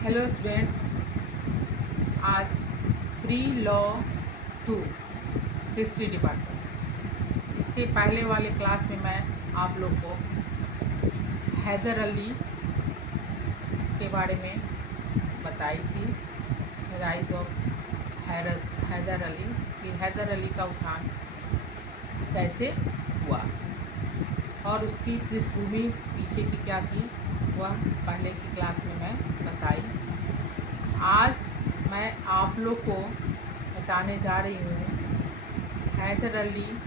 Hello students, आज pre law to history department, इसके पहले वाले क्लास में मैं आप लोग को हैदर अली के बारे में बताई थी। राइज ऑफ हैदर अली, कि हैदर अली का उत्थान कैसे हुआ और उसकी पृष्ठभूमि पीछे की क्या थी, वह पहले की क्लास में मैं बताई। आज मैं आप लोग को बताने जा रही हूँ हैदर अली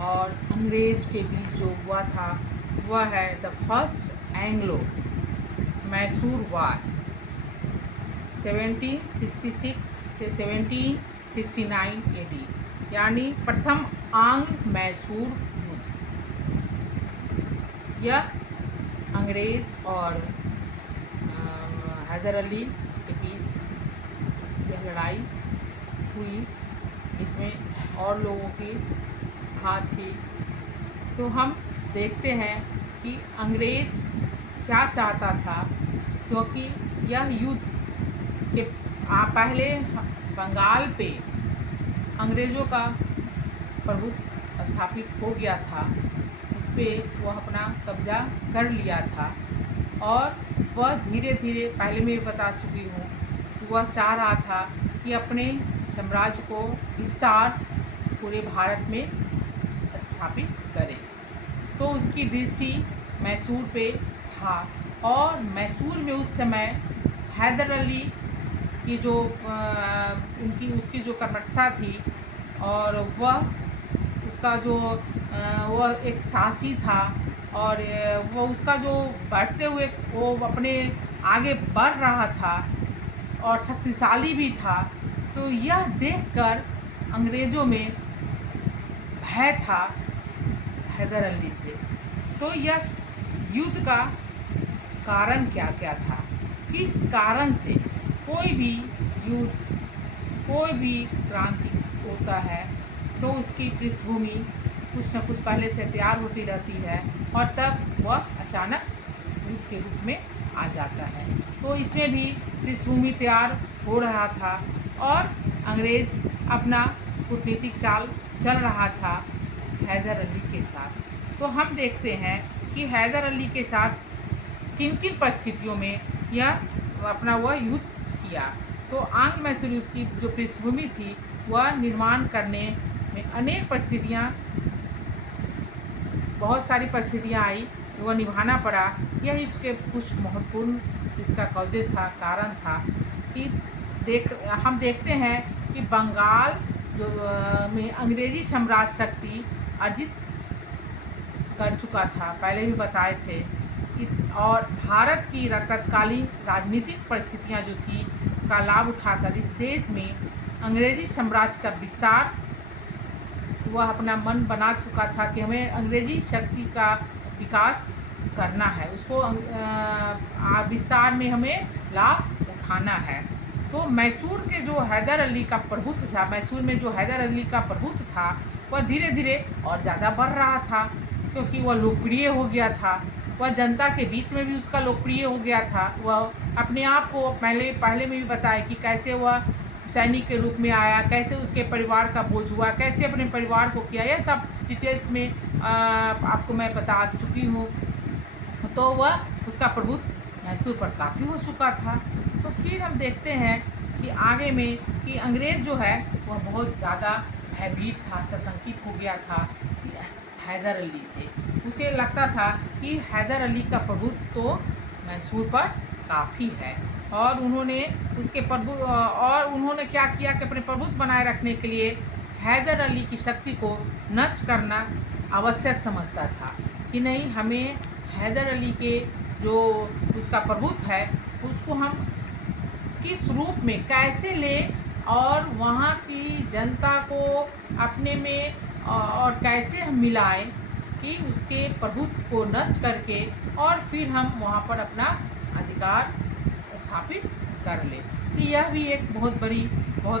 और अंग्रेज के बीच जो हुआ था वह है द फर्स्ट एंग्लो मैसूर वार 1766 से 1769 AD, यानी प्रथम आंग मैसूर युद्ध। यह अंग्रेज और हैदर अली के बीच यह लड़ाई हुई। इसमें और लोगों की हाथ थी। तो हम देखते हैं कि अंग्रेज क्या चाहता था, क्योंकि यह युद्ध के पहले बंगाल पे अंग्रेज़ों का प्रभुत्व स्थापित हो गया था। उस पर वह अपना कब्जा कर लिया था और वह धीरे धीरे, पहले मैं भी बता चुकी हूँ, वह चाह रहा था कि अपने साम्राज्य को विस्तार पूरे भारत में स्थापित करे। तो उसकी दृष्टि मैसूर पे था और मैसूर में उस समय हैदर अली की जो उसकी जो कर्मठता थी, और वह उसका जो वह एक साहसी था और वह उसका जो बढ़ते हुए वो अपने आगे बढ़ रहा था और शक्तिशाली भी था। तो यह देखकर अंग्रेज़ों में भय था हैदर अली से। तो यह युद्ध का कारण क्या क्या था, किस कारण से कोई भी युद्ध, कोई भी क्रांति होता है तो उसकी पृष्ठभूमि कुछ न कुछ पहले से तैयार होती रहती है और तब वह अचानक युद्ध के रूप में आ जाता है। तो इसमें भी पृष्ठभूमि तैयार हो रहा था और अंग्रेज अपना कूटनीतिक चाल चल रहा था हैदर अली के साथ। तो हम देखते हैं कि हैदर अली के साथ किन किन परिस्थितियों में यह अपना वह युद्ध किया। तो आंग मैसूर युद्ध की जो पृष्ठभूमि थी वह निर्माण करने में अनेक परिस्थितियाँ, बहुत सारी परिस्थितियाँ आई, वह निभाना पड़ा। यह इसके कुछ महत्वपूर्ण इसका कॉजेज था, कारण था कि हम देखते हैं कि बंगाल जो में अंग्रेजी साम्राज्य शक्ति अर्जित कर चुका था, पहले भी बताए थे। और भारत की तत्कालीन राजनीतिक परिस्थितियां जो थी का लाभ उठाकर इस देश में अंग्रेजी साम्राज्य का विस्तार, वह अपना मन बना चुका था कि हमें अंग्रेजी शक्ति का विकास करना है, उसको विस्तार में हमें लाभ उठाना है। तो मैसूर के जो हैदर अली का प्रभुत्व था, मैसूर में जो हैदर अली का प्रभुत्व था वह धीरे धीरे और ज़्यादा बढ़ रहा था, क्योंकि वह लोकप्रिय हो गया था। वह जनता के बीच में भी उसका लोकप्रिय हो गया था। वह अपने आप को पहले में भी बताया कि कैसे वह सैनिक के रूप में आया, कैसे उसके परिवार का बोझ हुआ, कैसे अपने परिवार को किया, यह सब डिटेल्स में आपको मैं बता चुकी हूँ। तो वह उसका प्रभुत्व मैसूर पर काफ़ी हो चुका था। तो फिर हम देखते हैं कि आगे में कि अंग्रेज़ जो है वह बहुत ज़्यादा भयभीत था, सशंकित हो गया था हैदर अली से। उसे लगता था कि हैदर अली का प्रभुत्व तो मैसूर पर काफ़ी है, और उन्होंने क्या किया कि अपने प्रभुत्व बनाए रखने के लिए हैदर अली की शक्ति को नष्ट करना आवश्यक समझता था कि नहीं, हमें हैदर अली के जो उसका प्रभुत्व है उसको हम किस रूप में कैसे लें और वहाँ की जनता को अपने में और कैसे हम मिलाएं कि उसके प्रभुत्व को नष्ट करके और फिर हम वहाँ पर अपना अधिकार स्थापित कर लें। तो यह भी एक बहुत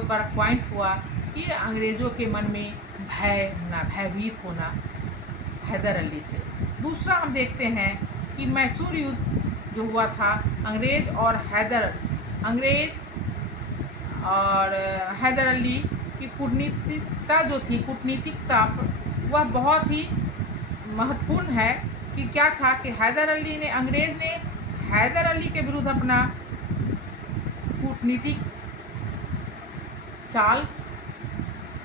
बड़ा पॉइंट हुआ कि अंग्रेज़ों के मन में भय होना, भयभीत होना हैदर अली से। दूसरा हम देखते हैं कि मैसूर युद्ध जो हुआ था अंग्रेज और हैदर अंग्रेज और हैदर अली की कूटनीतिकता जो थी, कूटनीतिकता वह बहुत ही महत्वपूर्ण है। कि क्या था कि अंग्रेज ने हैदर अली के विरुद्ध अपना कूटनीतिक चाल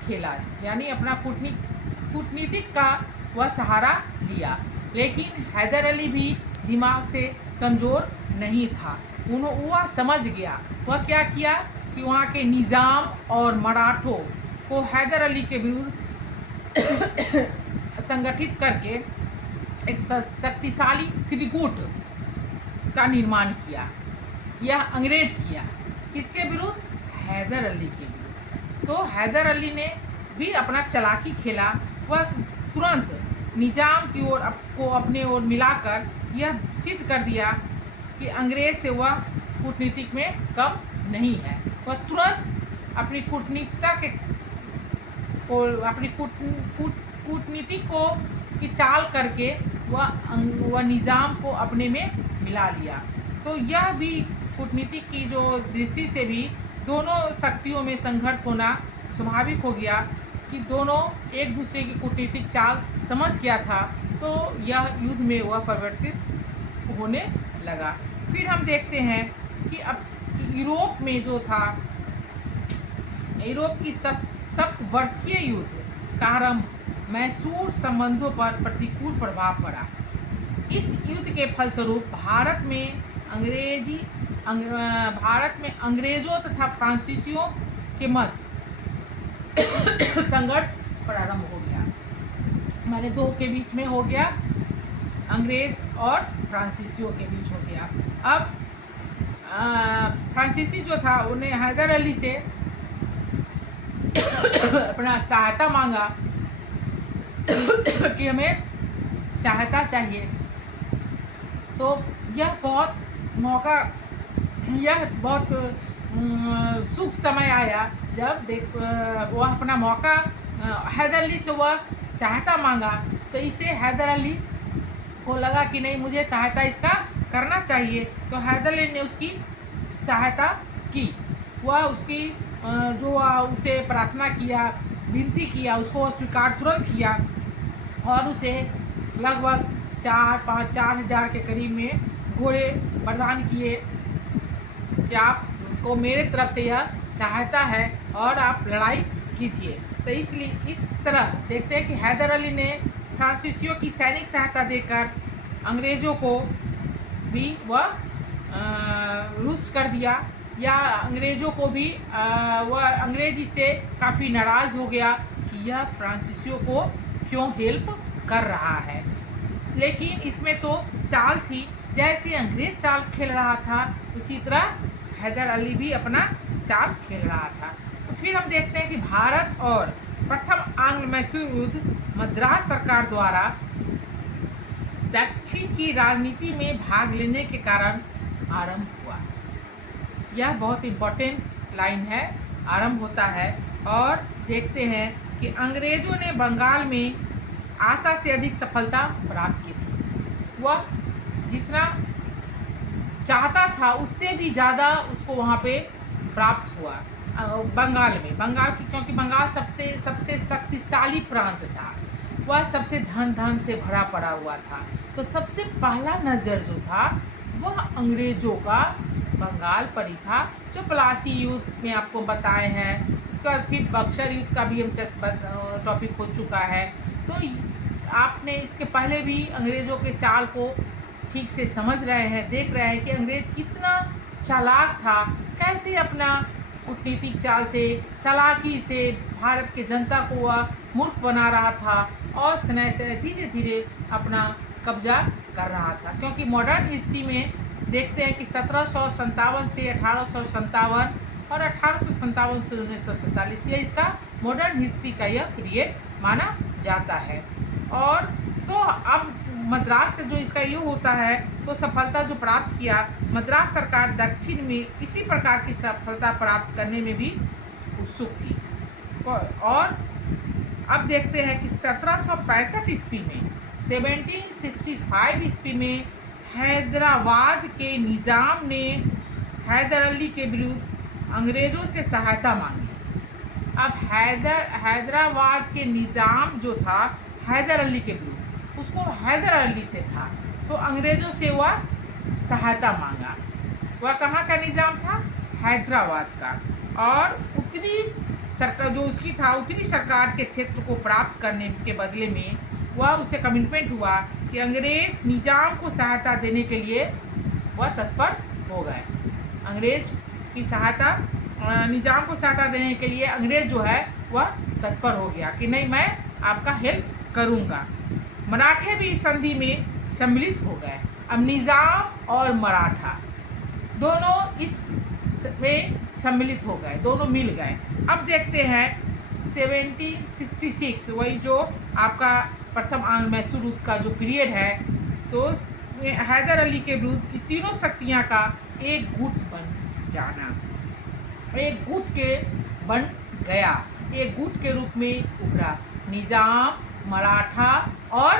खेला, यानी अपना कूटनीतिक का वह सहारा लिया। लेकिन हैदर अली भी दिमाग से कमज़ोर नहीं था। वह समझ गया। वह क्या किया कि वहाँ के निज़ाम और मराठों को हैदर अली के विरुद्ध संगठित करके एक शक्तिशाली त्रिकूट का निर्माण किया। यह अंग्रेज किया। किसके विरुद्ध? हैदर अली के विरुद्ध। तो हैदर अली ने भी अपना चालाकी खेला। वह तुरंत निजाम की ओर को अपने ओर मिलाकर यह सिद्ध कर दिया कि अंग्रेज से वह कूटनीतिक में कम नहीं है। वह तुरंत अपनी कूटनीतिक को की चाल करके वह निज़ाम को अपने में मिला लिया। तो यह भी कूटनीतिक की जो दृष्टि से भी दोनों शक्तियों में संघर्ष होना स्वाभाविक हो गया कि दोनों एक दूसरे की कूटनीतिक चाल समझ गया था। तो यह युद्ध में वह परिवर्तित होने लगा। फिर हम देखते हैं कि अब यूरोप में जो था, यूरोप की सप्तवर्षीय युद्ध का आरंभ मैसूर संबंधों पर प्रतिकूल प्रभाव पड़ा। इस युद्ध के फलस्वरूप भारत में अंग्रेजों तथा फ्रांसीसियों के मध्य संघर्ष प्रारंभ हो गया। माने दो के बीच में हो गया, अंग्रेज और फ्रांसीसियों के बीच हो गया। अब फ्रांसीसी जो था उन्हें हैदर अली से अपना सहायता मांगा कि हमें सहायता चाहिए। तो यह बहुत शुभ समय आया जब वह अपना मौका हैदर अली से वह सहायता मांगा। तो इसे हैदर अली को लगा कि नहीं, मुझे सहायता इसका करना चाहिए। तो हैदर अली ने उसकी सहायता की। वह उसकी जो उसे प्रार्थना किया, विनती किया, उसको स्वीकार तुरंत किया और उसे लगभग 4,000 के करीब में घोड़े प्रदान किए कि आपको मेरे तरफ से यह सहायता है और आप लड़ाई कीजिए। तो इसलिए इस तरह देखते हैं कि हैदर अली ने फ्रांसीसियों की सैनिक सहायता देकर अंग्रेज़ों को भी वह रुष्ट कर दिया, या अंग्रेज़ों को भी वह अंग्रेज इससे काफ़ी नाराज़ हो गया कि यह फ्रांसीसियों को क्यों हेल्प कर रहा है। लेकिन इसमें तो चाल थी, जैसे अंग्रेज चाल खेल रहा था उसी तरह हैदर अली भी अपना चाल खेल रहा था। तो फिर हम देखते हैं कि भारत और प्रथम आंग्ल मैसूर युद्ध मद्रास सरकार द्वारा दक्षिण की राजनीति में भाग लेने के कारण आरंभ हुआ। यह बहुत इम्पोर्टेंट लाइन है, आरंभ होता है। और देखते हैं कि अंग्रेज़ों ने बंगाल में आशा से अधिक सफलता प्राप्त की थी। वह जितना चाहता था उससे भी ज़्यादा उसको वहाँ पे प्राप्त हुआ बंगाल में। क्योंकि बंगाल सबसे शक्तिशाली प्रांत था, वह सबसे धन से भरा पड़ा हुआ था। तो सबसे पहला नज़र जो था वह अंग्रेज़ों का बंगाल पर ही था, जो प्लासी युद्ध में आपको बताए हैं। उसका फिर बक्सर युद्ध का भी हम टॉपिक हो चुका है। तो आपने इसके पहले भी अंग्रेज़ों के चाल को ठीक से समझ रहे हैं, देख रहे हैं कि अंग्रेज़ कितना चालाक था, कैसे अपना कूटनीतिक चाल से, चालाकी से भारत के जनता को वह मूर्ख बना रहा था और समय से धीरे धीरे अपना कब्जा कर रहा था। क्योंकि मॉडर्न हिस्ट्री में देखते हैं कि 1757 से 1857 और 1857 से 1947 ये इसका मॉडर्न हिस्ट्री का यह पीरियड माना जाता है। और तो अब मद्रास से जो इसका ये होता है, तो सफलता जो प्राप्त किया, मद्रास सरकार दक्षिण में इसी प्रकार की सफलता प्राप्त करने में भी उत्सुक थी। और अब देखते हैं कि 1765 ईस्वी में 1765 ईस्वी में हैदराबाद के निज़ाम ने हैदर अली के विरुद्ध अंग्रेज़ों से सहायता मांगी। अब हैदराबाद के निज़ाम जो था हैदर अली के विरुद्ध, उसको हैदर अली से था, तो अंग्रेज़ों से वह सहायता मांगा। वह कहाँ का निज़ाम था? हैदराबाद का। और उतनी सरकार जो उसकी था, उतनी सरकार के क्षेत्र को प्राप्त करने के बदले में वह उसे कमिटमेंट हुआ कि अंग्रेज निज़ाम को सहायता देने के लिए वह तत्पर हो गए। अंग्रेज की सहायता, निज़ाम को सहायता देने के लिए अंग्रेज जो है वह तत्पर हो गया कि नहीं, मैं आपका हेल्प करूँगा। मराठे भी इस संधि में सम्मिलित हो गए। अब निज़ाम और मराठा दोनों इसमें सम्मिलित हो गए, दोनों मिल गए। अब देखते हैं 1766, वही जो आपका प्रथम मैसूर युद्ध का जो पीरियड है, तो हैदर अली के विरुद्ध तीनों शक्तियाँ का एक गुट बन जाना, एक गुट के बन गया, एक गुट के रूप में उभरा। निज़ाम, मराठा और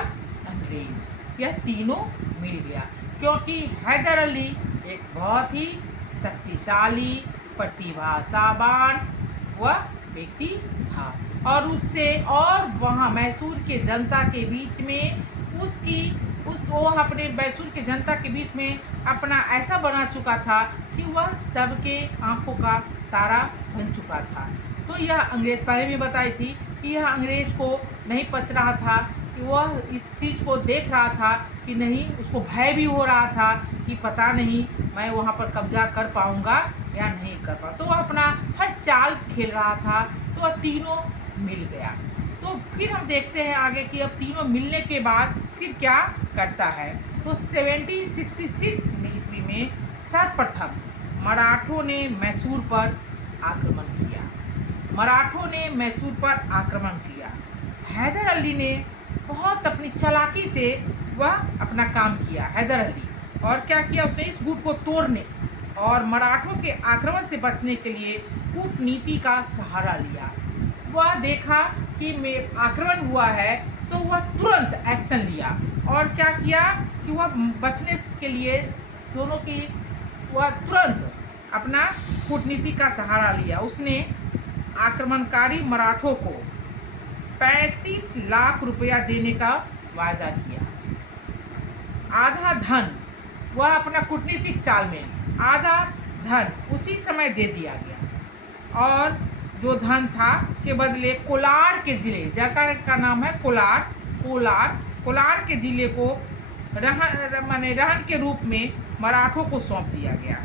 अंग्रेज, यह तीनों मिल गया, क्योंकि हैदर अली एक बहुत ही शक्तिशाली, प्रतिभाशाली वह व्यक्ति था, और उससे और वहाँ मैसूर के जनता के बीच में वो अपने मैसूर के जनता के बीच में अपना ऐसा बना चुका था कि वह सबके आंखों का तारा बन चुका था। तो यह अंग्रेज़, पहले भी बताई थी कि यह अंग्रेज़ को नहीं पच रहा था, कि वह इस चीज़ को देख रहा था कि नहीं, उसको भय भी हो रहा था कि पता नहीं मैं वहाँ पर कब्जा कर पाऊँगा या नहीं कर पाऊँ। तो वह अपना हर चाल खेल रहा था, तो वह तीनों मिल गया। तो फिर हम देखते हैं आगे कि अब तीनों मिलने के बाद फिर क्या करता है। तो 1766 ईस्वी में सर्वप्रथम मराठों ने मैसूर पर आक्रमण किया। मराठों ने मैसूर पर आक्रमण किया। हैदर अली ने बहुत अपनी चालाकी से वह अपना काम किया, हैदर अली, और क्या किया, उसने इस गुट को तोड़ने और मराठों के आक्रमण से बचने के लिए कूटनीति का सहारा लिया। वह देखा कि आक्रमण हुआ है, तो वह तुरंत एक्शन लिया, और क्या किया कि वह बचने के लिए दोनों की वह तुरंत अपना कूटनीति का सहारा लिया। उसने आक्रमणकारी मराठों को 35 लाख रुपया देने का वायदा किया। आधा धन वह अपना कूटनीतिक चाल में आधा धन उसी समय दे दिया गया, और जो धन था के बदले कोलार के ज़िले, जगह का नाम है कोलार के ज़िले को रहन के रूप में मराठों को सौंप दिया गया।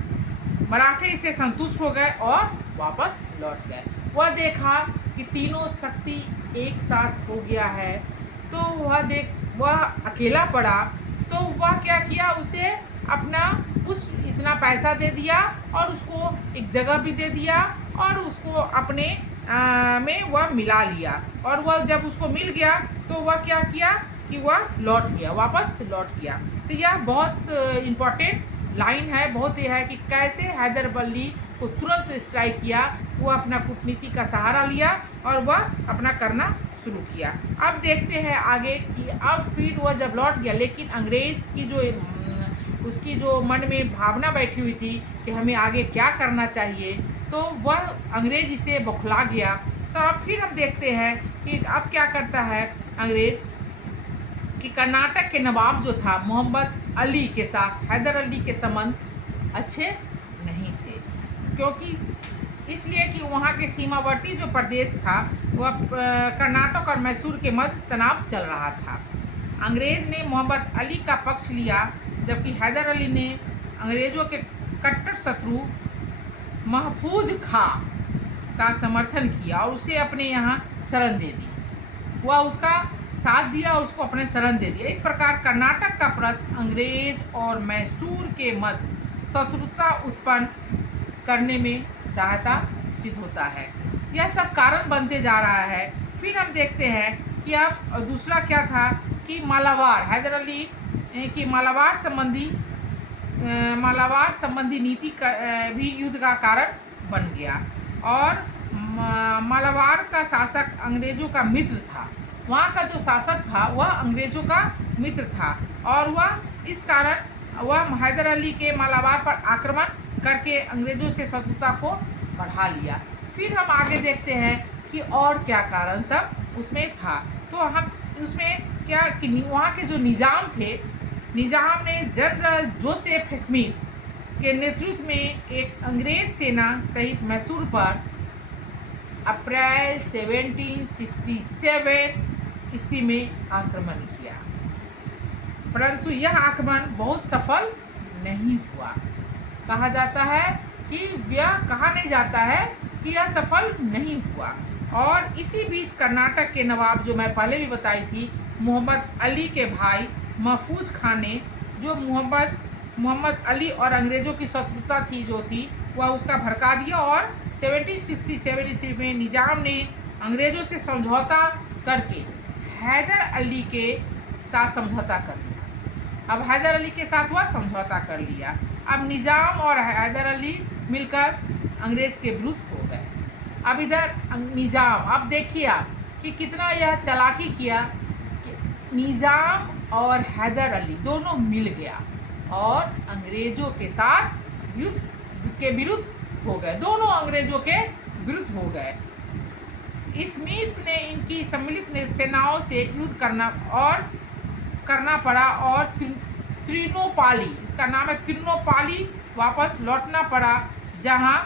मराठे इसे संतुष्ट हो गए और वापस लौट गए। वह देखा कि तीनों शक्ति एक साथ हो गया है, तो वह अकेला पड़ा, तो वह क्या किया, उसे अपना कुछ इतना पैसा दे दिया और उसको एक जगह भी दे दिया, और उसको अपने में वह मिला लिया। और वह जब उसको मिल गया तो वह क्या किया कि वह लौट गया, वापस लौट गया। तो यह बहुत इम्पोर्टेंट लाइन है, बहुत यह है कि कैसे हैदर अली को तुरंत स्ट्राइक किया, वह अपना कूटनीति का सहारा लिया और वह अपना करना शुरू किया। अब देखते हैं आगे कि अब फिर वह जब लौट गया, लेकिन अंग्रेज़ की उसकी जो मन में भावना बैठी हुई थी कि हमें आगे क्या करना चाहिए, तो वह अंग्रेज़ इसे बौखला गया। तो अब फिर हम देखते हैं कि अब क्या करता है अंग्रेज़ कि कर्नाटक के नवाब जो था मोहम्मद अली के साथ हैदर अली के संबंध अच्छे नहीं थे, क्योंकि इसलिए कि वहाँ के सीमावर्ती जो प्रदेश था वह कर्नाटक और मैसूर के मध्य तनाव चल रहा था। अंग्रेज़ ने मोहम्मद अली का पक्ष लिया, जबकि हैदर अली ने अंग्रेज़ों के कट्टर शत्रु महफूज खां का समर्थन किया और उसे अपने यहाँ शरण दे दी। वह उसका साथ दिया और उसको अपने शरण दे दिया। इस प्रकार कर्नाटक का प्रश्न अंग्रेज और मैसूर के मध्य शत्रुता उत्पन्न करने में सहायता सिद्ध होता है। यह सब कारण बनते जा रहा है। फिर हम देखते हैं कि अब दूसरा क्या था कि मालाबार, हैदर अली की मालाबार संबंधी नीति का भी युद्ध का कारण बन गया, और मालाबार का शासक अंग्रेज़ों का मित्र था। वहाँ का जो शासक था वह अंग्रेज़ों का मित्र था, और वह इस कारण वह हैदर अली के मालाबार पर आक्रमण करके अंग्रेज़ों से शत्रुता को बढ़ा लिया। फिर हम आगे देखते हैं कि और क्या कारण सब उसमें था। तो हम उसमें क्या कि वहाँ के जो निज़ाम थे, निज़ाम ने जनरल जोसेफ स्मिथ के नेतृत्व में एक अंग्रेज सेना सहित मैसूर पर अप्रैल 1767 ईस्वी में आक्रमण किया, परंतु यह आक्रमण बहुत सफल नहीं हुआ। कहा जाता है कि यह कहा नहीं जाता है कि यह सफल नहीं हुआ। और इसी बीच कर्नाटक के नवाब, जो मैं पहले भी बताई थी, मोहम्मद अली के भाई महफूज खान ने, जो मोहम्मद अली और अंग्रेज़ों की शत्रुता थी जो थी, वह उसका भड़का दिया और 1767 ईस्वी में निज़ाम ने अंग्रेज़ों से समझौता करके हैदर अली के साथ समझौता कर लिया। अब हैदर अली के साथ वह समझौता कर लिया। अब निज़ाम और हैदर अली मिलकर अंग्रेज़ के विरुद्ध हो गए। अब इधर निज़ाम, अब देखिए आप कि कितना यह चालाकी किया कि निज़ाम और हैदर अली दोनों मिल गया और अंग्रेज़ों के साथ युद्ध के विरुद्ध हो गए, दोनों अंग्रेज़ों के विरुद्ध हो गए। स्मिथ ने इनकी सम्मिलित सेनाओं से युद्ध करना पड़ा और त्रिनोपाली, इसका नाम है त्रिनोपाली, वापस लौटना पड़ा, जहां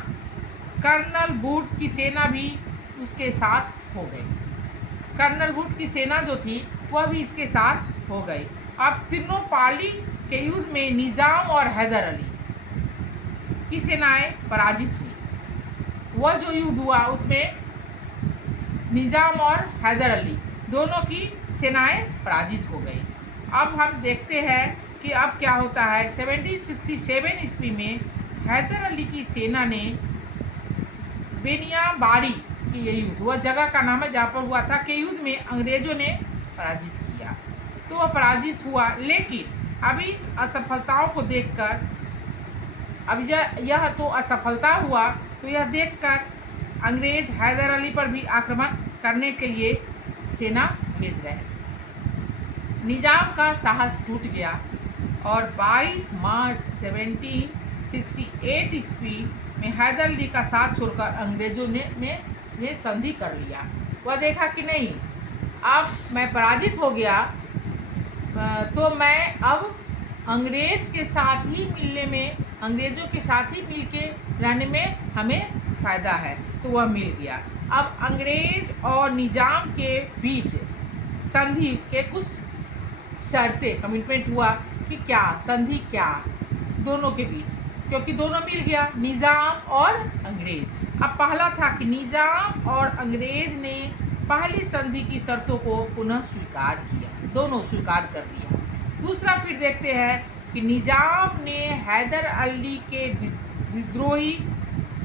कर्नल वुड की सेना भी उसके साथ हो गई। कर्नल वुड की सेना जो थी वह भी इसके साथ हो गई। अब त्रिनोपाली के युद्ध में निज़ाम और हैदर अली की सेनाएं पराजित हुई। वह जो युद्ध हुआ उसमें निज़ाम और हैदर अली दोनों की सेनाएं पराजित हो गई। अब हम देखते हैं कि अब क्या होता है। 1767 ईस्वी में हैदर अली की सेना ने बेनियाबाड़ी की ये युद्ध, वह जगह का नाम है जहाँ पर हुआ था, के युद्ध में अंग्रेज़ों ने पराजित किया। तो वह पराजित हुआ, लेकिन अभी इस असफलताओं को देखकर, अब यह तो असफलता हुआ, तो यह देखकर अंग्रेज हैदर अली पर भी आक्रमण करने के लिए सेना भेज रहे थे। निज़ाम का साहस टूट गया और 22 मार्च 1768 ईस्वी में हैदर अली का साथ छोड़कर अंग्रेज़ों ने संधि कर लिया। वह देखा कि नहीं, अब मैं पराजित हो गया, तो मैं अब अंग्रेज़ के साथ ही मिलने में, अंग्रेज़ों के साथ ही मिल के रहने में हमें फ़ायदा है, तो वह मिल गया। अब अंग्रेज़ और निज़ाम के बीच संधि के कुछ शर्तें, कमिटमेंट हुआ कि क्या संधि, क्या दोनों के बीच, क्योंकि दोनों मिल गया, निज़ाम और अंग्रेज़। अब पहला था कि निज़ाम और अंग्रेज़ ने पहली संधि की शर्तों को पुनः स्वीकार किया, दोनों स्वीकार कर लिया। दूसरा फिर देखते हैं कि निज़ाम ने हैदर अली के विद्रोही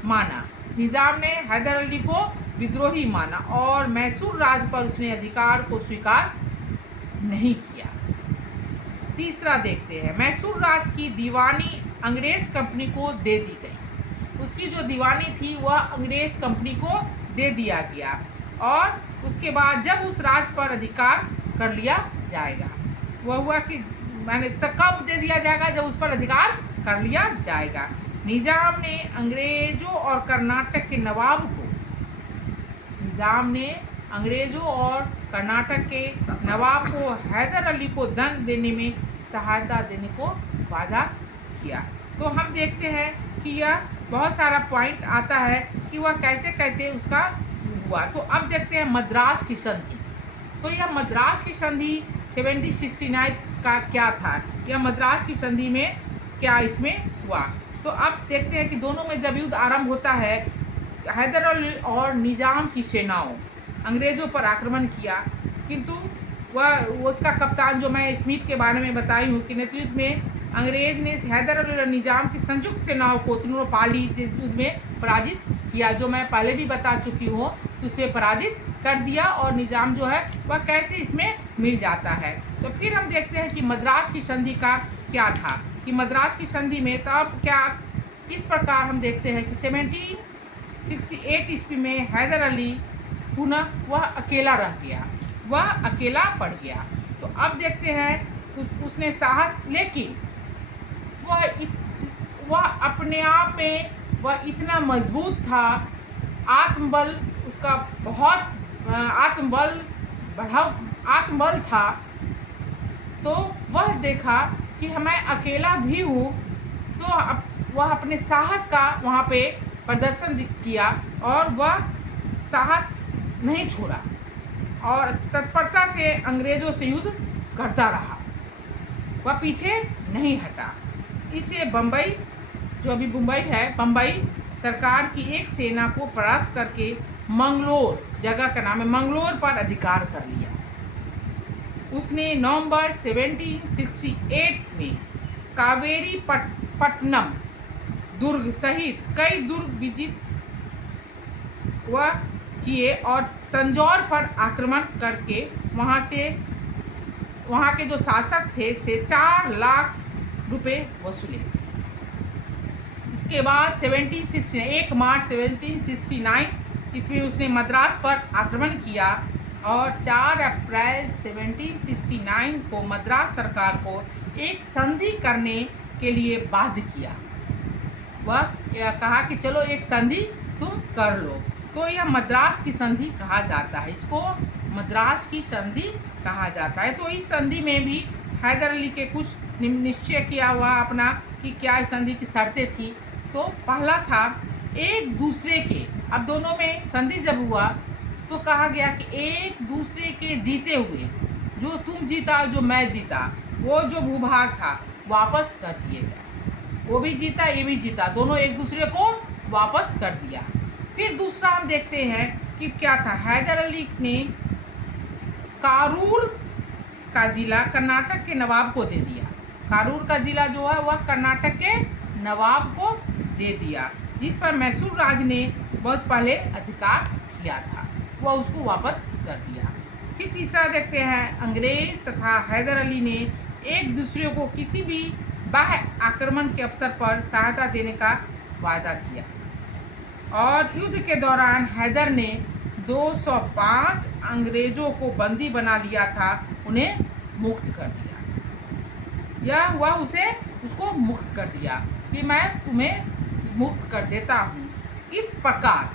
माना, निज़ाम ने हैदर अली को विद्रोही माना और मैसूर राज्य पर उसने अधिकार को स्वीकार नहीं किया। तीसरा देखते हैं, मैसूर राज्य की दीवानी अंग्रेज कंपनी को दे दी गई। उसकी जो दीवानी थी वह अंग्रेज कंपनी को दे दिया गया और उसके बाद जब उस राज्य पर अधिकार कर लिया जाएगा, वह हुआ कि मैंने कब दे दिया जाएगा, जब उस पर अधिकार कर लिया जाएगा। निज़ाम ने अंग्रेज़ों और कर्नाटक के नवाब को, निज़ाम ने अंग्रेज़ों और कर्नाटक के नवाब को हैदर अली को दंड देने में सहायता देने को वादा किया। तो हम देखते हैं कि यह बहुत सारा पॉइंट आता है कि वह कैसे कैसे उसका हुआ। तो अब देखते हैं मद्रास की संधि। तो यह मद्रास की संधि 1769 का क्या था, यह मद्रास की संधि में क्या इसमें हुआ। तो अब देखते हैं कि दोनों में जब युद्ध आरंभ होता है, हैदर अली और निज़ाम की सेनाओं अंग्रेज़ों पर आक्रमण किया, किंतु वह उसका कप्तान, जो मैं स्मिथ के बारे में बताई हूँ, कि नेतृत्व में अंग्रेज़ ने हैदर अली और निज़ाम की संयुक्त सेनाओं को त्रिनोपाली युद्ध में पराजित किया, जो मैं पहले भी बता चुकी हूँ, तो उसमें पराजित कर दिया और निज़ाम जो है वह कैसे इसमें मिल जाता है। तो फिर हम देखते हैं कि मद्रास की संधि का क्या था, कि मद्रास की संधि में तब क्या, इस प्रकार हम देखते हैं कि 1768 ईस्वी में हैदर अली पुनः वह अकेला रह गया, वह अकेला पड़ गया। तो अब देखते हैं उसने साहस, लेकिन वह अपने आप में वह इतना मजबूत था, आत्मबल उसका बहुत आत्मबल था। तो वह देखा कि मैं अकेला भी हूँ, तो वह अपने साहस का वहाँ पे प्रदर्शन किया और वह साहस नहीं छोड़ा और तत्परता से अंग्रेज़ों से युद्ध करता रहा, वह पीछे नहीं हटा। इससे बम्बई, जो अभी मुंबई है, बम्बई सरकार की एक सेना को परास्त करके मंगलोर, जगह का नाम है, मंगलोर पर अधिकार कर लिया। उसने नवंबर 1768 में कावेरी पट्टनम दुर्ग सहित कई दुर्ग विजित वह किए और तंजौर पर आक्रमण करके वहाँ के जो शासक थे से 4 लाख रुपए वसूले। इसके बाद 1 मार्च 1769 ईस्वी उसने मद्रास पर आक्रमण किया और 4 अप्रैल 1769 को मद्रास सरकार को एक संधि करने के लिए बाध्य किया। वह कहा कि चलो एक संधि तुम कर लो, तो यह मद्रास की संधि कहा जाता है, इसको मद्रास की संधि कहा जाता है। तो इस संधि में भी हैदर अली के कुछ निश्चय किया हुआ अपना कि क्या इस संधि की शर्तें थी। तो पहला था एक दूसरे के, अब दोनों में संधि जब हुआ तो कहा गया कि एक दूसरे के जीते हुए, जो तुम जीता जो मैं जीता, वो जो भूभाग था वापस कर दिए गए, वो भी जीता ये भी जीता, दोनों एक दूसरे को वापस कर दिया। फिर दूसरा हम देखते हैं कि क्या था, हैदर अली ने कारूर का जिला कर्नाटक के नवाब को दे दिया। कारूर का जिला जो है वह कर्नाटक के नवाब को दे दिया, जिस पर मैसूर राज ने बहुत पहले अधिकार किया था, वह उसको वापस कर दिया। फिर तीसरा देखते हैं, अंग्रेज तथा हैदर अली ने एक दूसरे को किसी भी बाह्य आक्रमण के अवसर पर सहायता देने का वादा किया और युद्ध के दौरान हैदर ने 205 अंग्रेजों को बंदी बना लिया था, उन्हें मुक्त कर दिया, या वह उसको मुक्त कर दिया कि मैं तुम्हें मुक्त कर देता हूँ। इस प्रकार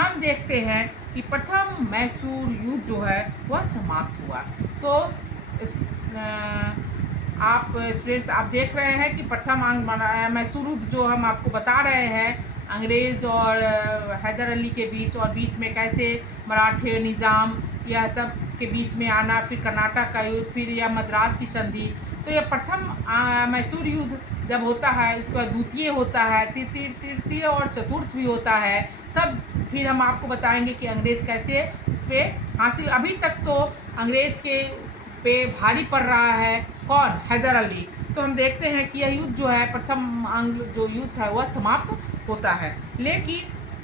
हम देखते हैं कि प्रथम मैसूर युद्ध जो है वह समाप्त हुआ। तो आप स्टूडेंट्स आप देख रहे हैं कि प्रथम मैसूर युद्ध जो हम आपको बता रहे हैं, अंग्रेज़ और हैदर अली के बीच, और बीच में कैसे मराठे निज़ाम यह सब के बीच में आना, फिर कर्नाटक का युद्ध, फिर यह मद्रास की संधि। तो यह प्रथम मैसूर युद्ध जब होता है, उसका द्वितीय होता है, तृतीय और चतुर्थ भी होता है, तब फिर हम आपको बताएंगे कि अंग्रेज़ कैसे उस पर हासिल। अभी तक तो अंग्रेज़ के पे भारी पड़ रहा है कौन, हैदर अली। तो हम देखते हैं कि यह युद्ध जो है प्रथम जो युद्ध है वह समाप्त होता है, लेकिन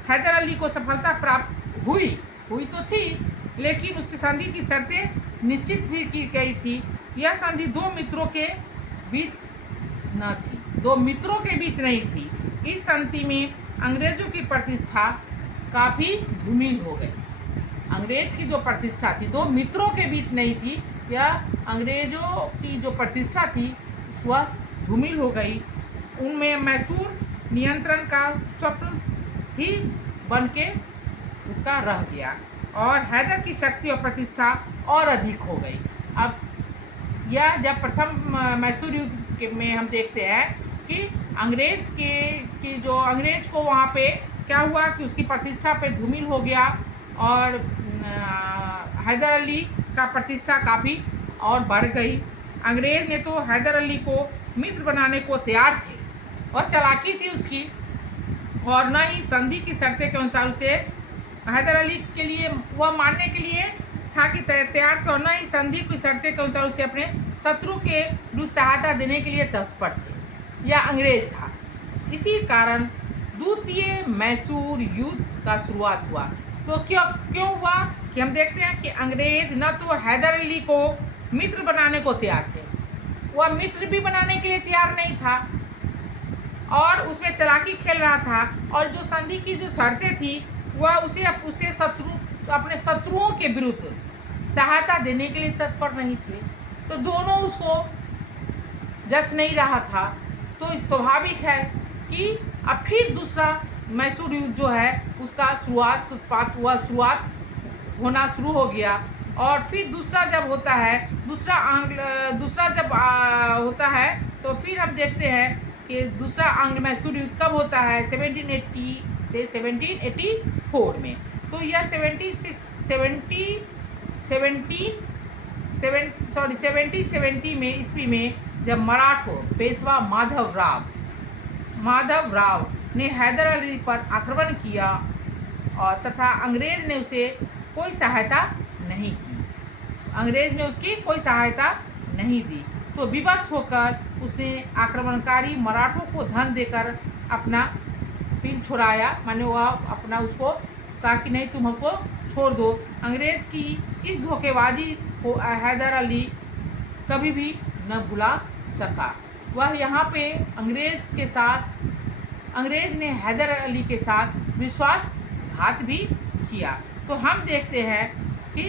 हैदर अली को सफलता प्राप्त हुई तो थी, लेकिन उससे संधि की शर्तें निश्चित भी की गई थी। यह संधि दो मित्रों के बीच न थी, दो मित्रों के बीच नहीं थी। इस संधि में अंग्रेजों की प्रतिष्ठा काफ़ी धूमिल हो गई। अंग्रेज की जो प्रतिष्ठा थी दो मित्रों के बीच नहीं थी, या अंग्रेजों की जो प्रतिष्ठा थी वह धूमिल हो गई। उनमें मैसूर नियंत्रण का स्वप्न ही बन के उसका रह गया और हैदर की शक्ति और प्रतिष्ठा और अधिक हो गई। अब यह जब प्रथम मैसूर युद्ध में हम देखते हैं कि अंग्रेज को वहाँ पे क्या हुआ कि उसकी प्रतिष्ठा पे धूमिल हो गया और हैदर अली का प्रतिष्ठा काफ़ी और बढ़ गई। अंग्रेज़ ने तो हैदर अली को मित्र बनाने को तैयार थे और चालाकी थी उसकी, और न ही संधि की शर्तें के अनुसार उसे हैदर अली के लिए वह मानने के लिए था कि तैयार थे, और न ही संधि की शर्तें के अनुसार उसे अपने शत्रु के विरुद्ध सहायता देने के लिए तत्पर थे, या अंग्रेज़ था। इसी कारण द्वितीय मैसूर युद्ध का शुरुआत हुआ। तो क्यों हुआ कि हम देखते हैं कि अंग्रेज़ न तो हैदर अली को मित्र बनाने को तैयार थे, वह मित्र भी बनाने के लिए तैयार नहीं था और उसमें चालाकी खेल रहा था, और जो संधि की जो शर्तें थी वह उसे अपने शत्रुओं के विरुद्ध सहायता देने के लिए तत्पर नहीं थे। तो दोनों उसको जच नहीं रहा था, तो स्वाभाविक है कि अब फिर दूसरा मैसूर युद्ध जो है उसका सूत्रपात होना शुरू हो गया। और फिर दूसरा जब होता है, दूसरा जब होता है तो फिर हम देखते हैं कि दूसरा आंग्ल मैसूर युद्ध कब होता है, 1780 से 1784 में। तो यह 1770 में ईस्वी में जब मराठों पेशवा माधव राव ने हैदर अली पर आक्रमण किया और तथा अंग्रेज ने उसे कोई सहायता नहीं की, अंग्रेज ने उसकी कोई सहायता नहीं दी, तो विवश होकर उसने आक्रमणकारी मराठों को धन देकर अपना पिन छुड़ाया। माने वह अपना उसको कहा कि नहीं तुम हमको छोड़ दो। अंग्रेज की इस धोखेबाजी को हैदर अली कभी भी न भुला सका। वह यहाँ पे अंग्रेज ने हैदर अली के साथ विश्वासघात भी किया। तो हम देखते हैं कि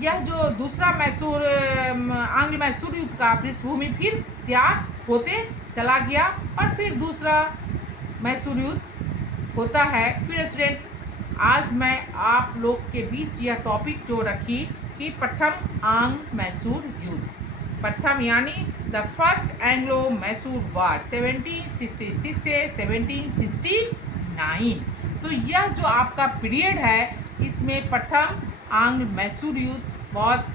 यह जो दूसरा आंग्ल मैसूर युद्ध का पृष्ठभूमि फिर तैयार होते चला गया और फिर दूसरा मैसूर युद्ध होता है। फिर स्टूडेंट आज मैं आप लोग के बीच यह टॉपिक जो रखी कि प्रथम आंग्ल मैसूर युद्ध, प्रथम यानी द फर्स्ट एंग्लो मैसूर वार 1766 से 1769। तो यह जो आपका पीरियड है इसमें प्रथम आंग्ल मैसूर युद्ध बहुत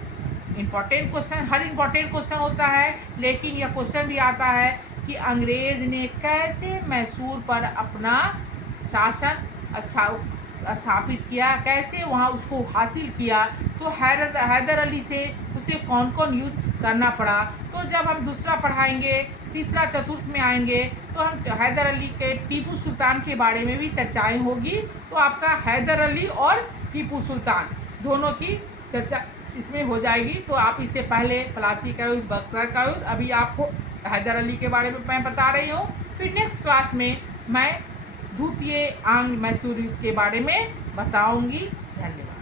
इम्पोर्टेंट क्वेश्चन, हर इम्पोर्टेंट क्वेश्चन होता है, लेकिन यह क्वेश्चन भी आता है कि अंग्रेज ने कैसे मैसूर पर अपना शासन स्थापित किया, कैसे वहाँ उसको हासिल किया। तो हैदर अली से उसे कौन कौन युद्ध करना पड़ा। तो जब हम दूसरा पढ़ाएंगे, तीसरा चतुर्थ में आएंगे तो हम हैदर अली के टीपू सुल्तान के बारे में भी चर्चाएं होगी। तो आपका हैदर अली और टीपू सुल्तान दोनों की चर्चा इसमें हो जाएगी। तो आप इससे पहले प्लासी का युद्ध, बक्सर का युद्ध, अभी आपको हैदर अली के बारे में मैं बता रही हूँ। फिर नेक्स्ट क्लास में मैं द्वितीय आंग्ल मैसूर युद्ध के बारे में बताऊंगी। धन्यवाद।